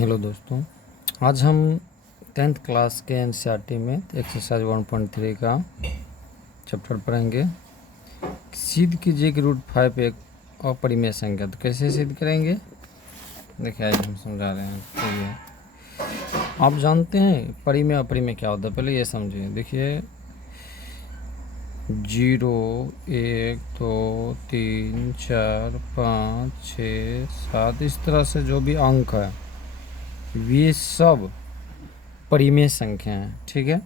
Hello दोस्तों, आज हम 10th क्लास के एनसीईआरटी में एक्सरसाइज 1.3 का चैप्टर पढ़ेंगे। सिद्ध कीजिए कि √5 एक अपरिमेय संख्या। तो कैसे सिद्ध करेंगे, देखिए आज हम समझा रहे हैं। चलिए, आप जानते हैं परिमेय अपरिमेय क्या होता है, पहले ये समझिए। देखिए 0, 1, 2, 3, 4, 5, 6, 7 इस तरह से जो भी अंक है वे सब परिमेय संख्या है, ठीक है।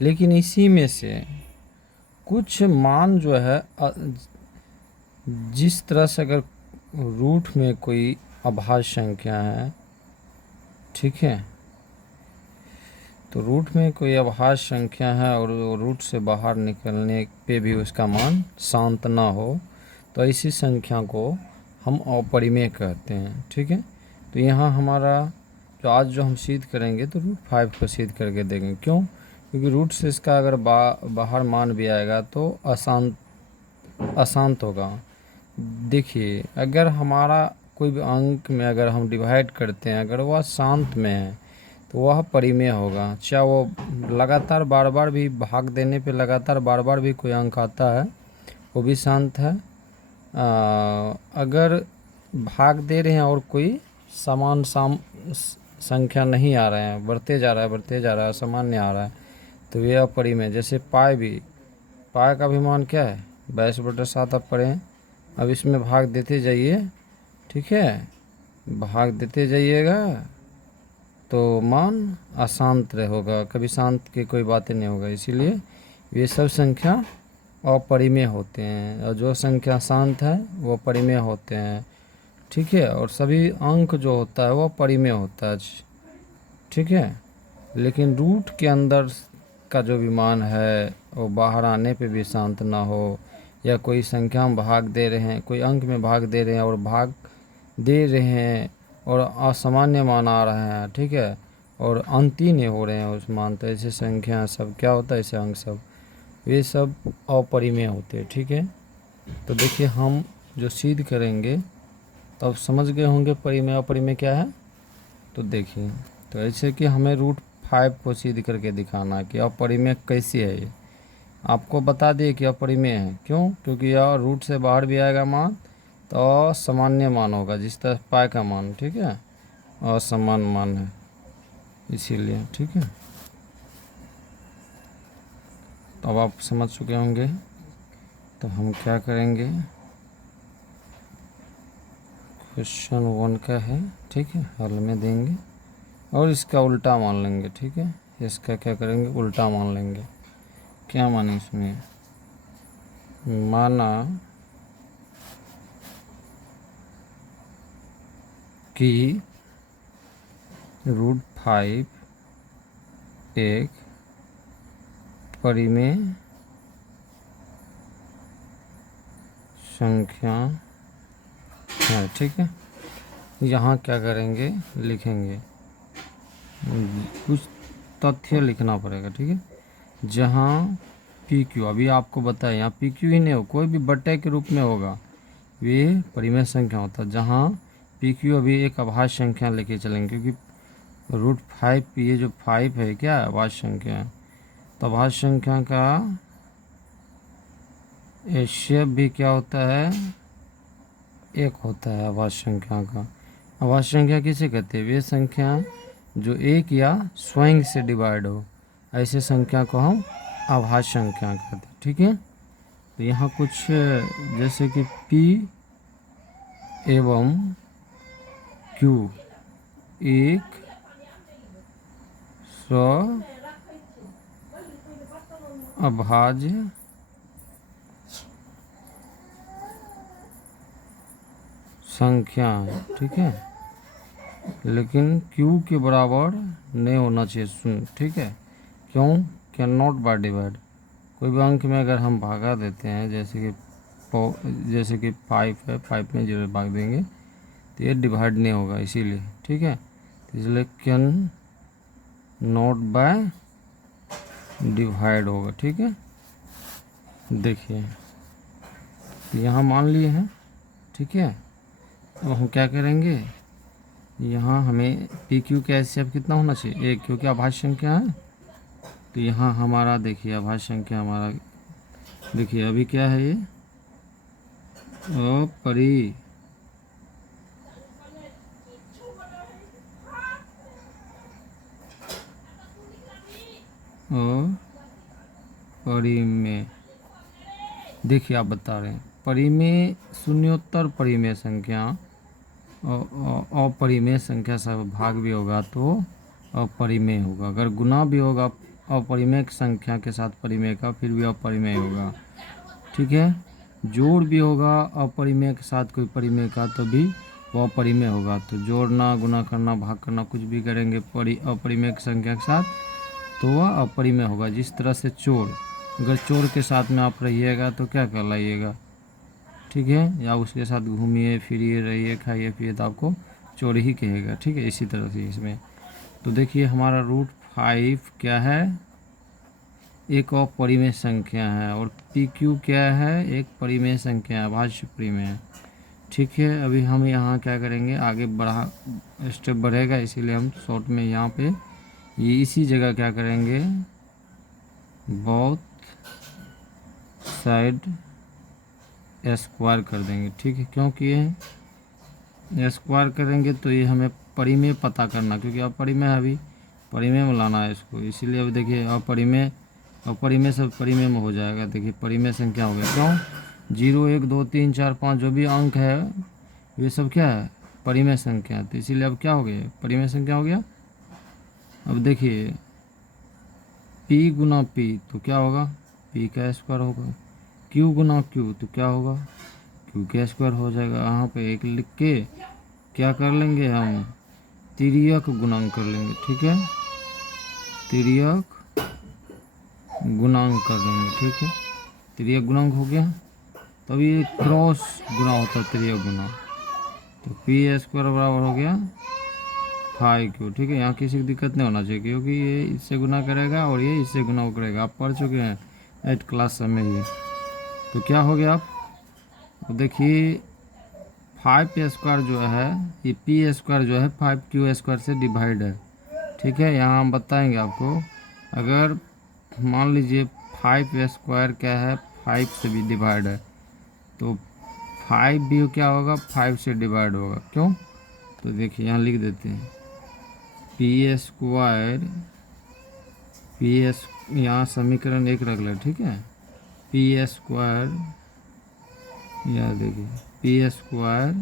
लेकिन इसी में से कुछ मान जो है जिस तरह से अगर रूट में कोई अभाज्य संख्या है, ठीक है, तो रूट में कोई अभाज्य संख्या है और रूट से बाहर निकलने पे भी उसका मान शांत ना हो, तो ऐसी संख्या को हम अपरिमेय कहते हैं, ठीक है। तो यहाँ हमारा जो आज जो हम सिद्ध करेंगे तो √5 को सिद्ध करके देंगे। क्यों? क्योंकि रूट से इसका अगर बाहर मान भी आएगा तो अशांत होगा। देखिए, अगर हमारा कोई भी अंक में अगर हम डिवाइड करते हैं, अगर वह शांत में है तो वह परिमेय होगा। चाहे वो लगातार बार बार भी भाग देने पे लगातार बार बार भी कोई अंक आता है, वो भी शांत है। अगर भाग दे रहे हैं और कोई समान संख्या नहीं आ रहे हैं, बढ़ते जा रहा है, सामान्य आ रहा है, तो ये अपरिमेय। जैसे पाई का भी मान क्या है, 22/7 आप पढ़ें। अब इसमें भाग देते जाइए, ठीक है, भाग देते जाइएगा तो मान अशांत होगा, कभी शांत की कोई बातें नहीं होगा। इसीलिए ये सब संख्या अपरिमेय होते हैं और जो संख्या शांत है वो परिमेय होते हैं, ठीक है। और सभी अंक जो होता है वो परिमेय होता है, ठीक है। लेकिन रूट के अंदर का जो भी मान है वो बाहर आने पे भी शांत ना हो, या कोई संख्या में भाग दे रहे हैं, कोई अंक में भाग दे रहे हैं और भाग दे रहे हैं और असामान्य मान आ रहे हैं, ठीक है, और अंत ही नहीं हो रहे हैं उस मान, तो ऐसे संख्या सब क्या होता है, ऐसे अंक सब ये सब अपरिमेय होते हैं, ठीक है। तो देखिए हम जो सिद्ध करेंगे तो अब समझ गए होंगे परिमेय अपरिमेय क्या है। तो देखिए, तो ऐसे कि हमें √5 को सिद्ध करके दिखाना कि अपरिमेय कैसी है। ये आपको बता दिए कि अपरिमेय है। क्यों? क्योंकि यह रूट से बाहर भी आएगा मान तो असामान्य मान होगा, जिस तरह पाई का मान, ठीक है, असमान मान है, इसीलिए, ठीक है। तो अब आप समझ चुके होंगे। तो हम क्या करेंगे, क्वेश्चन 1 का है, ठीक है, हल में देंगे और इसका उल्टा मान लेंगे, ठीक है। इसका क्या करेंगे, उल्टा मान लेंगे। क्या माने इसमें, माना कि √5 एक परिमेय संख्या है, ठीक है। यहाँ क्या करेंगे, लिखेंगे, कुछ तथ्य लिखना पड़ेगा, ठीक है। जहाँ PQ, अभी आपको बताया यहाँ PQ ही नहीं हो, कोई भी बट्टे के रूप में होगा, ये परिमेय संख्या होता है। जहाँ PQ अभी एक अभाज्य संख्या लेके चलेंगे, क्योंकि √5 ये जो 5 है क्या अभाज्य संख्या है, तो अभाज्य संख्या का HCF भी क्या होता है, 1 होता है अभाज्य संख्या का। अभाज्य संख्या किसे कहते हैं, वे संख्या जो एक या स्वयं से डिवाइड हो, ऐसे संख्या को हम अभाज्य संख्या कहते हैं, ठीक है। तो यहाँ कुछ जैसे कि P एवं Q एक स्व अभाज्य संख्या है, ठीक है, लेकिन Q के बराबर नहीं होना चाहिए, ठीक है। क्यों? कैन नॉट बाय डिवाइड, कोई भी अंक में अगर हम भागा देते हैं, जैसे कि 5 है, 5 में 0 भाग देंगे तो ये डिवाइड नहीं होगा, इसीलिए, ठीक है। तो इसलिए कैन नॉट बाय डिवाइड होगा, ठीक है। देखिए यहाँ मान लिए हैं, ठीक है। अब हम क्या करेंगे, यहाँ हमें पी क्यू का HCF कितना होना चाहिए 1, क्योंकि अभाज्य संख्या है। तो यहाँ हमारा देखिए अभाज्य संख्या हमारा देखिए अभी क्या है ये अपरिमेय परिमेय। देखिए आप बता रहे हैं परिमेय शून्योत्तर परिमेय संख्या अपरिमेय संख्या से भाग भी होगा तो अपरिमेय होगा। अगर गुना भी होगा अपरिमेय संख्या के साथ परिमेय का फिर भी अपरिमेय होगा। ठीक है, जोड़ भी होगा अपरिमेय के साथ कोई परिमेय का तो भी वो अपरिमेय होगा। तो जोड़ना गुना करना भाग करना कुछ भी करेंगे अपरिमेय संख्या के साथ तो वह अपरिमेय होगा। जिस तरह से चोर, अगर चोर के साथ में आप रहिएगा तो क्या कहलाइएगा, ठीक है, या उसके साथ घूमिए फिरिए रहिए खाइए पिए तो आपको चोर ही कहेगा। ठीक है, इसी तरह से इसमें तो देखिए हमारा √5 क्या है, एक अपरिमेय संख्या है और पी क्यू क्या है, एक परिमेय संख्या है, भाज्य परिमेय। ठीक है, अभी हम यहाँ क्या करेंगे आगे बढ़ा स्टेप बढ़ेगा इसीलिए हम शॉर्ट में यहाँ पे ये इसी जगह क्या करेंगे बोथ साइड स्क्वायर कर देंगे। ठीक है, क्योंकि ये स्क्वायर करेंगे तो ये हमें परिमेय पता करना, क्योंकि अपरिमेय है अभी परिमेय में लाना है इसको, इसीलिए अब देखिए अपरिमेय सब परिमेय में हो जाएगा। देखिए परिमेय संख्या हो गया, क्यों 0 1 2 3 4 5 जो भी अंक है ये सब क्या है परिमेय संख्या, तो इसीलिए अब क्या हो गया परिमेय संख्या हो गया। अब देखिए P गुना P तो क्या होगा P का स्क्वायर होगा, Q गुना Q तो क्या होगा Q का स्क्वायर हो जाएगा। यहाँ पे एक लिख के क्या कर लेंगे हम तिर्यक गुणांक कर लेंगे। ठीक है, तिर्यक गुणांक कर लेंगे। ठीक है, तिर्यक गुणांक हो गया, तब ये क्रॉस गुना होता है तिर्यक गुना, तो P स्क्वायर बराबर हो गया 5Q। ठीक है, यहाँ किसी को दिक्कत नहीं होना चाहिए क्योंकि ये इससे गुना करेगा और ये इससे गुना करेगा, आप पढ़ चुके हैं 8 क्लास में ही। तो क्या हो गया आप तो देखिए 5 स्क्वायर जो है ये P स्क्वायर जो है 5Q स्क्वायर से डिवाइड है। ठीक है, यहाँ हम बताएंगे आपको, अगर मान लीजिए 5 स्क्वायर क्या है 5 से भी डिवाइड है तो 5 भी क्या होगा 5 से डिवाइड होगा। क्यों, तो देखिए यहाँ लिख देते हैं P स्क्वायर यहाँ समीकरण 1 रख ले। ठीक है, P स्क्वायर यहाँ देखिए P स्क्वायर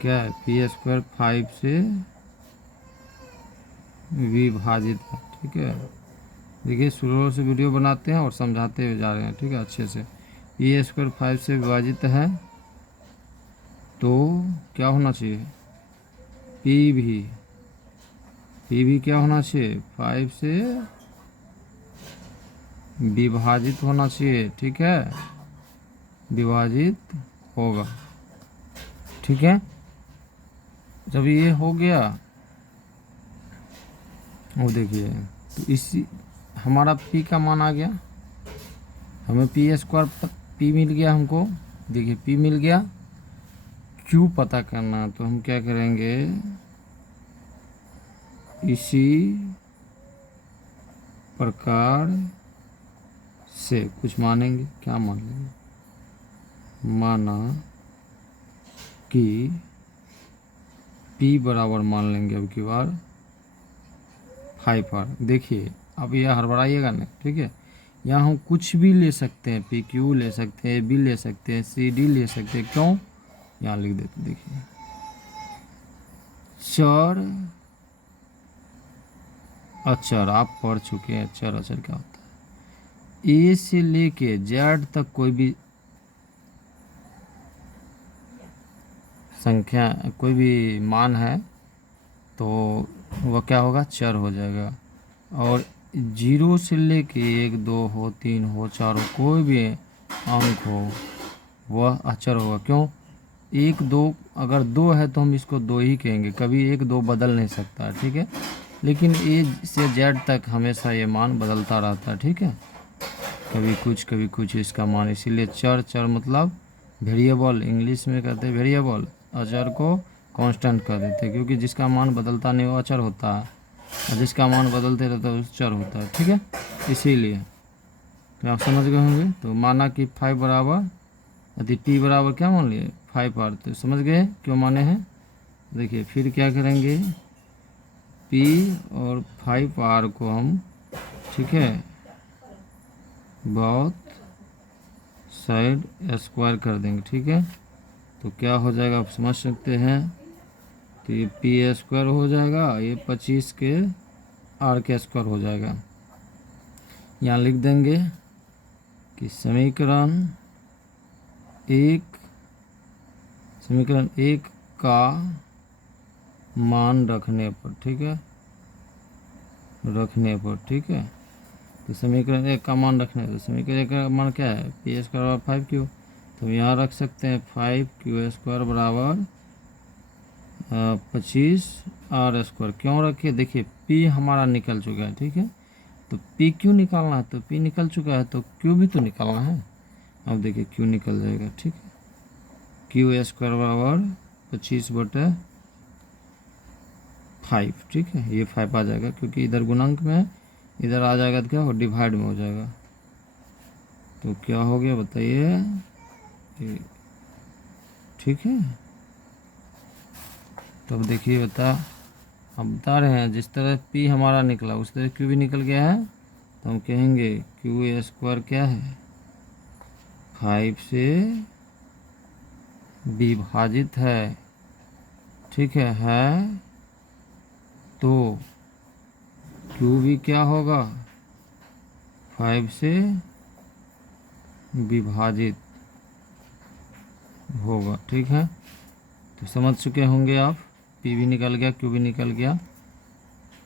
क्या है P स्क्वायर 5 से विभाजित है। ठीक है, देखिए शुरू से वीडियो बनाते हैं और समझाते हुए जा रहे हैं। ठीक है, अच्छे से P स्क्वायर 5 से विभाजित है तो क्या होना चाहिए P भी क्या होना चाहिए 5 से विभाजित होना चाहिए। ठीक है, विभाजित होगा। ठीक है, जब ये हो गया वो देखिए तो इसी हमारा P का मान आ गया, हमें P स्क्वायर P मिल गया हमको। देखिए P मिल गया, Q पता करना तो हम क्या करेंगे इसी प्रकार से कुछ मानेंगे। क्या मान लेंगे, माना कि P बराबर मान लेंगे अब की बार 5R। देखिए अब यह हड़बड़ाइएगा नहीं। ठीक है, यहाँ हम कुछ भी ले सकते हैं, PQ ले सकते हैं, B ले सकते हैं, CD ले सकते हैं। क्यों, यहाँ लिख देते देखिए चर अचर, आप पढ़ चुके हैं चर अचर क्या होता है। A से लेके Z तक कोई भी संख्या कोई भी मान है तो वह क्या होगा चर हो जाएगा, और 0 से लेके 1 2 हो 3 हो 4 हो कोई भी अंक हो वह अचर होगा। क्यों, 1 2 अगर 2 है तो हम इसको 2 ही कहेंगे, कभी 1 2 बदल नहीं सकता है। ठीक है, लेकिन A से Z तक हमेशा ये मान बदलता रहता है। ठीक है, कभी कुछ इसका मान, इसीलिए चर मतलब वेरिएबल, इंग्लिश में कहते हैं वेरिएबल, अचर को कांस्टेंट कर देते हैं, क्योंकि जिसका मान बदलता नहीं वो अचर होता है, और जिसका मान बदलते रहता है वो चर होता है। ठीक है, इसीलिए तो आप समझ गए होंगे। तो माना कि 5 बराबर यदि p बराबर क्या मान लिए 5r, तो समझ गए क्यों माने हैं। देखिए फिर क्या करेंगे, p और 5r को हम, ठीक है, बहुत साइड स्क्वायर कर देंगे। ठीक है, तो क्या हो जाएगा आप समझ सकते हैं। तो ये p स्क्वायर हो जाएगा, ये 25 के r के स्क्वायर हो जाएगा। यहाँ लिख देंगे कि समीकरण एक का मान रखने पर, ठीक है, रखने पर, ठीक है, तो समीकरण एक का मान रखने पर, समीकरण एक का मान क्या है, पी स्क्वायर बराबर 5q, तो यहाँ रख सकते हैं 5q स्क्वायर बराबर 25r स्क्वायर। क्यों रखिए, देखिए p हमारा निकल चुका है। ठीक है, तो p क्यों निकालना है, तो p निकल चुका है तो q भी तो निकालना है। अब देखिए q निकल जाएगा। ठीक है, q स्क्वायर बराबर 25/5। ठीक है, ये 5 आ जाएगा, क्योंकि इधर गुणांक में है, इधर आ जाएगा तो क्या हो, डिवाइड में हो जाएगा। तो क्या हो गया बताइए, ठीक है। तब देखिए हम बता रहे हैं जिस तरह p हमारा निकला उस तरह q भी निकल गया है, तो हम कहेंगे q स्क्वायर क्या है, 5 से विभाजित है। ठीक है, तो q भी क्या होगा, 5 से विभाजित होगा। ठीक है, तो समझ चुके होंगे आप, p भी निकल गया, q भी निकल गया।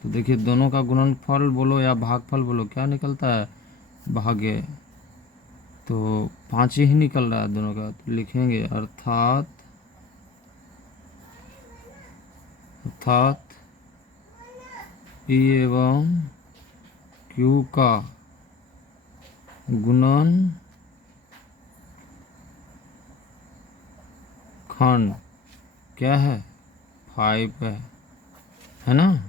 तो देखिए दोनों का गुणनफल बोलो या भागफल बोलो, क्या निकलता है, भाग्य, तो 5 ही निकल रहा है दोनों का। तो लिखेंगे अर्थात p एवं q का गुणनखंड क्या है, 5 है ना।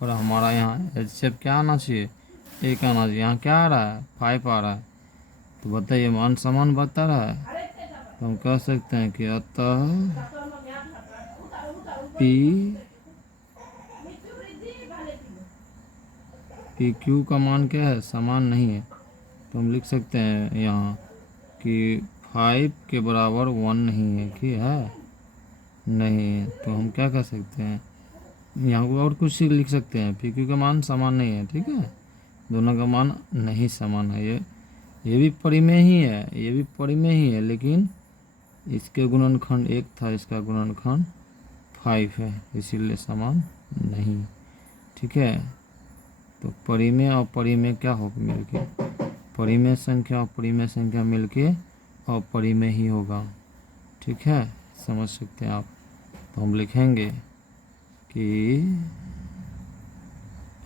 और हमारा यहाँ एचसीएफ क्या आना चाहिए, 1 आना चाहिए। यहाँ क्या आ रहा है, 5 आ रहा है। तो बताइए मान समान बता रहा है, तो हम कह सकते हैं कि अतः पी क्यू का मान क्या है, समान नहीं है। तो हम लिख सकते हैं यहाँ कि 5 के बराबर 1 नहीं है, कि है नहीं है। तो हम क्या कर सकते हैं, यहाँ को और कुछ लिख सकते हैं, पी क्यू का मान समान नहीं है। ठीक है, दोनों का मान नहीं समान है। ये भी परिमेय ही है, ये भी परिमेय ही है, लेकिन इसके गुणनखंड 1 था, इसका गुणनखंड 5 है, इसीलिए समान नहीं। ठीक है, तो परिमेय और परिमेय क्या होगा मिलके, परिमेय संख्या और परिमेय संख्या मिलके और परिमेय ही होगा। ठीक है, समझ सकते हैं आप। तो हम लिखेंगे कि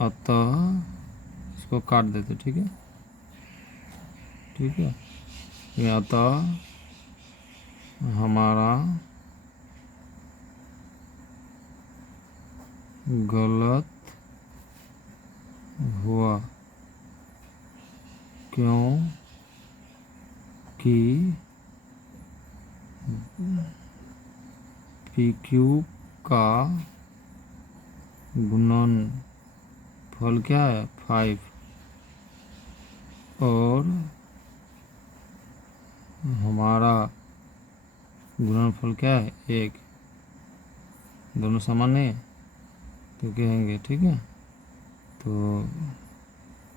अतः, इसको काट देते, ठीक है, ठीक है, ये अतः हमारा गलत हुआ, क्यों कि पी क्यू का गुणनफल क्या है, 5, और हमारा गुणनफल क्या है, 1, दोनों समान है तो कहेंगे, ठीक है, तो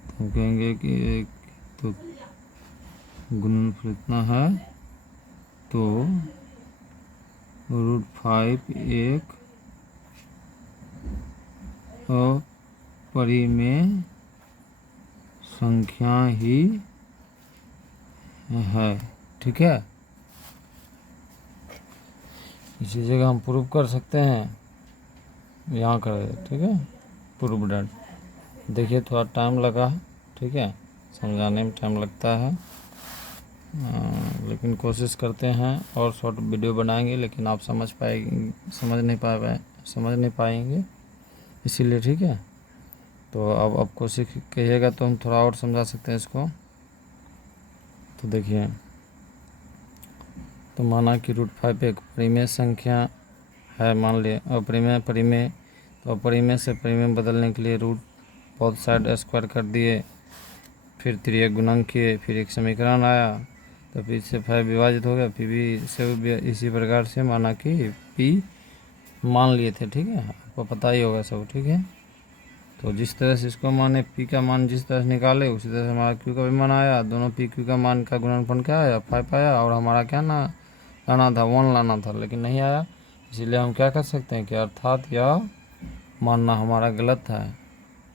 हम कहेंगे कि तो गुणनफल इतना है, तो √5 एक अपरिमेय संख्या ही है। ठीक है, इसी जगह हम प्रूव कर सकते हैं, यहाँ कर, ठीक है, प्रूव डेट। देखिए थोड़ा टाइम लगा है, ठीक है, समझाने में टाइम लगता है। लेकिन कोशिश करते हैं और शॉर्ट वीडियो बनाएंगे, लेकिन आप समझ नहीं पाएंगे इसीलिए, ठीक है। तो अब कोशिश कहिएगा तो हम थोड़ा और समझा सकते हैं इसको। तो देखिए, तो माना कि √5 एक परिमेय संख्या है, मान लिए परिमेय तो अपरिमेय से परिमेय बदलने के लिए रूट बोथ साइड स्क्वायर कर दिए, फिर 3 गुणन किए, फिर एक समीकरण आया, तो पी से 5 विभाजित हो गया, पी भी से भी इसी प्रकार से माना कि पी मान लिए थे, ठीक है, आपको पता ही होगा सब, ठीक है। तो जिस तरह से इसको माने पी का मान जिस तरह से निकाले उसी तरह से हमारा क्यू का भी मान आया। दोनों पी क्यू का मान का गुणनफल क्या आया, 5 आया, और हमारा क्या लाना था, 1 लाना था, लेकिन नहीं आया। इसीलिए हम क्या कर सकते हैं कि अर्थात यह मानना हमारा गलत है,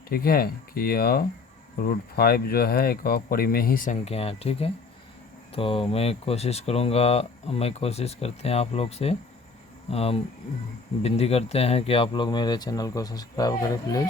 ठीक है, कि यह √5 जो है एक अपरिमेय ही संख्या है, ठीक है। तो मैं कोशिश करते हैं आप लोग से विनती करते हैं कि आप लोग मेरे चैनल को सब्सक्राइब करें प्लीज़।